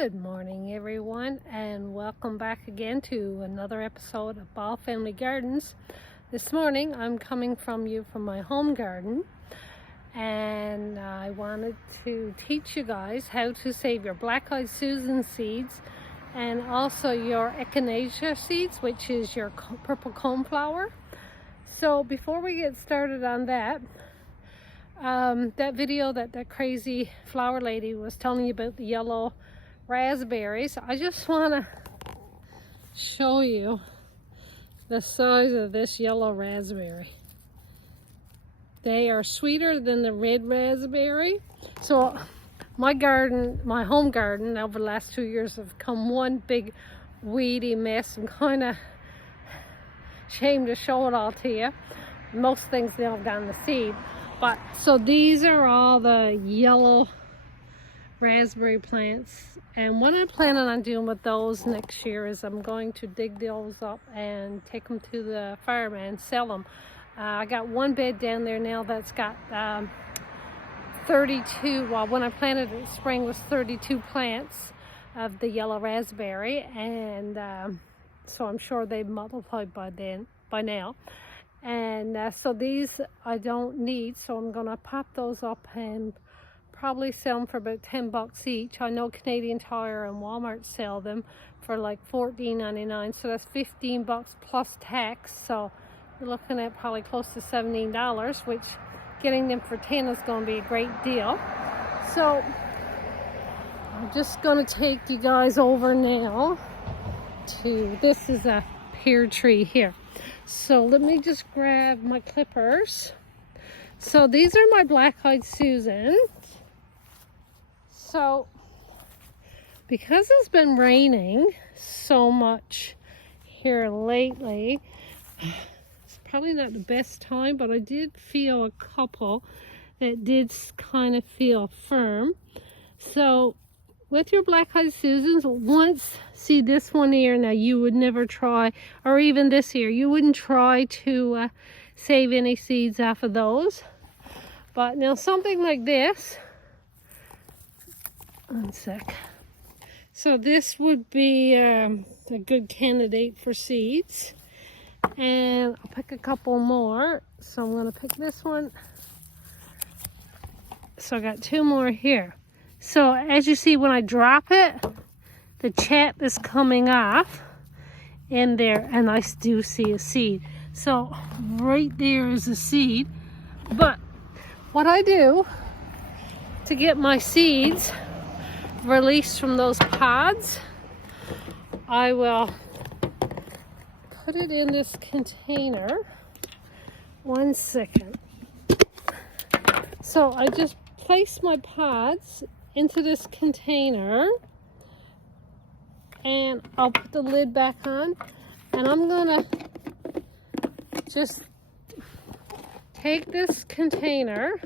Good morning, everyone, and welcome back again to another episode of Ball Family Gardens. This morning I'm coming from my home garden, and I wanted to teach you guys how to save your black-eyed Susan seeds and also your echinacea seeds, which is your purple coneflower. So before we get started on that, that video that crazy flower lady was telling you about the yellow raspberries, I just want to show you the size of this yellow raspberry. They are sweeter than the red raspberry. So my garden, my home garden, over the last 2 years have become one big weedy mess. I'm kind of ashamed to show it all to you. Most things now have gone to seed. But so these are all the yellow raspberry plants, and what I'm planning on doing with those next year is I'm going to dig those up and take them to the farm and sell them. I got one bed down there now that's got 32, well, when I planted it in spring was 32 plants of the yellow raspberry, and so I'm sure they've multiplied by now. And so these I don't need, so I'm gonna pop those up and probably sell them for about 10 bucks each. I know Canadian Tire and Walmart sell them for like $14.99, so that's 15 bucks plus tax. So you're looking at probably close to $17, which getting them for 10 is going to be a great deal. So I'm just going to take you guys over now to, this is a pear tree here. So let me just grab my clippers. So these are my black-eyed Susans. So, because it's been raining so much here lately, it's probably not the best time, but I did feel a couple that did kind of feel firm. So, with your black-eyed Susans, see this one here, now you would never try, or even this here, you wouldn't try to save any seeds off of those. But now something like this, one sec. So this would be a good candidate for seeds. And I'll pick a couple more. So I'm going to pick this one. So I got two more here. So as you see, when I drop it, the chap is coming off in there, and I do see a seed. So right there is a seed. But what I do to get my seeds released from those pods, I will put it in this container. One second. So I just place my pods into this container, and I'll put the lid back on, and I'm gonna just take this container,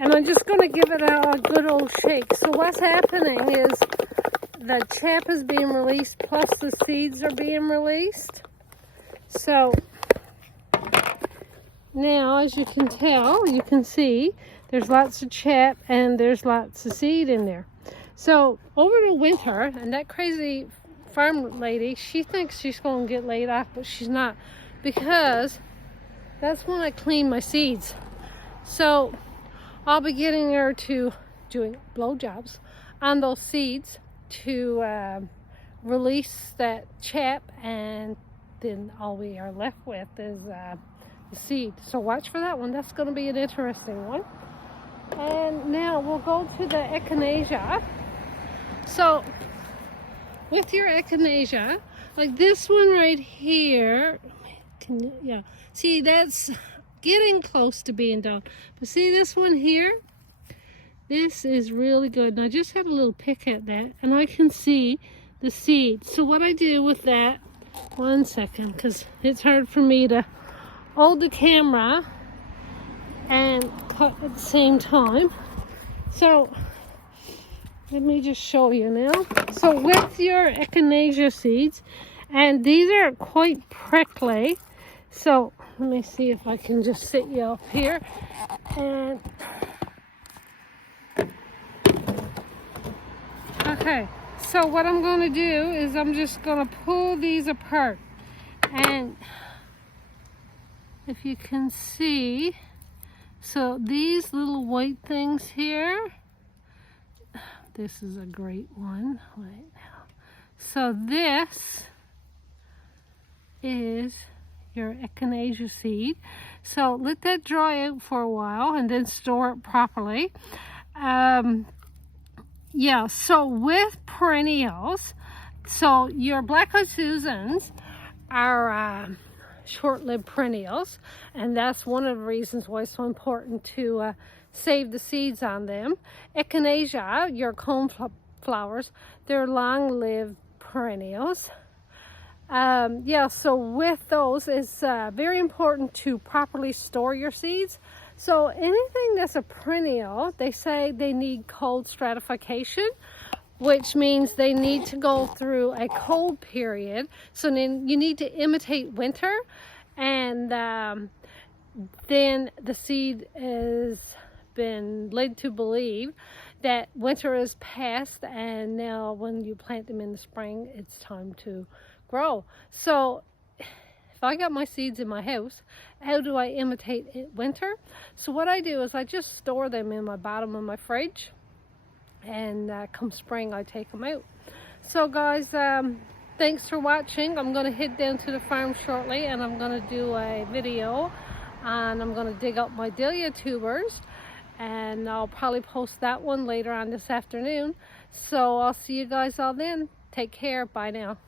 and I'm just going to give it a good old shake. So what's happening is the chap is being released, plus the seeds are being released. So now, as you can tell, you can see there's lots of chap and there's lots of seed in there. So over the winter, and that crazy farm lady, she thinks she's going to get laid off, but she's not, because that's when I clean my seeds. So I'll be getting her to doing blowjobs on those seeds to release that chap, and then all we are left with is the seed. So watch for that one. That's going to be an interesting one. And now we'll go to the echinacea. So with your echinacea, like this one right here, see, that's getting close to being done. But see this one here? This is really good. And I just had a little pick at that, and I can see the seeds. So what I do with that, one second, because it's hard for me to hold the camera and cut at the same time. So let me just show you now. So with your echinacea seeds, and these are quite prickly, so let me see if I can just sit you up here, and Okay, so what I'm going to do is I'm just going to pull these apart. And if you can see, so these little white things here, this is a great one right now. So this is your echinacea seed. So let that dry out for a while and then store it properly. Yeah, so with perennials, so your black-eyed Susans are short-lived perennials, and that's one of the reasons why it's so important to save the seeds on them. Echinacea, your coneflowers, they're long-lived perennials. Yeah, so with those, it's very important to properly store your seeds. So anything that's a perennial, they say they need cold stratification, which means they need to go through a cold period. So then you need to imitate winter, and then the seed has been led to believe that winter is past, and now when you plant them in the spring, it's time to grow. So if I got my seeds in my house, how do I imitate winter? So what I do is I just store them in my bottom of my fridge, and come spring I take them out. So guys, thanks for watching. I'm going to head down to the farm shortly, and I'm going to do a video, and I'm going to dig up my dahlia tubers, and I'll probably post that one later on this afternoon. So I'll see you guys all then. Take care. Bye now.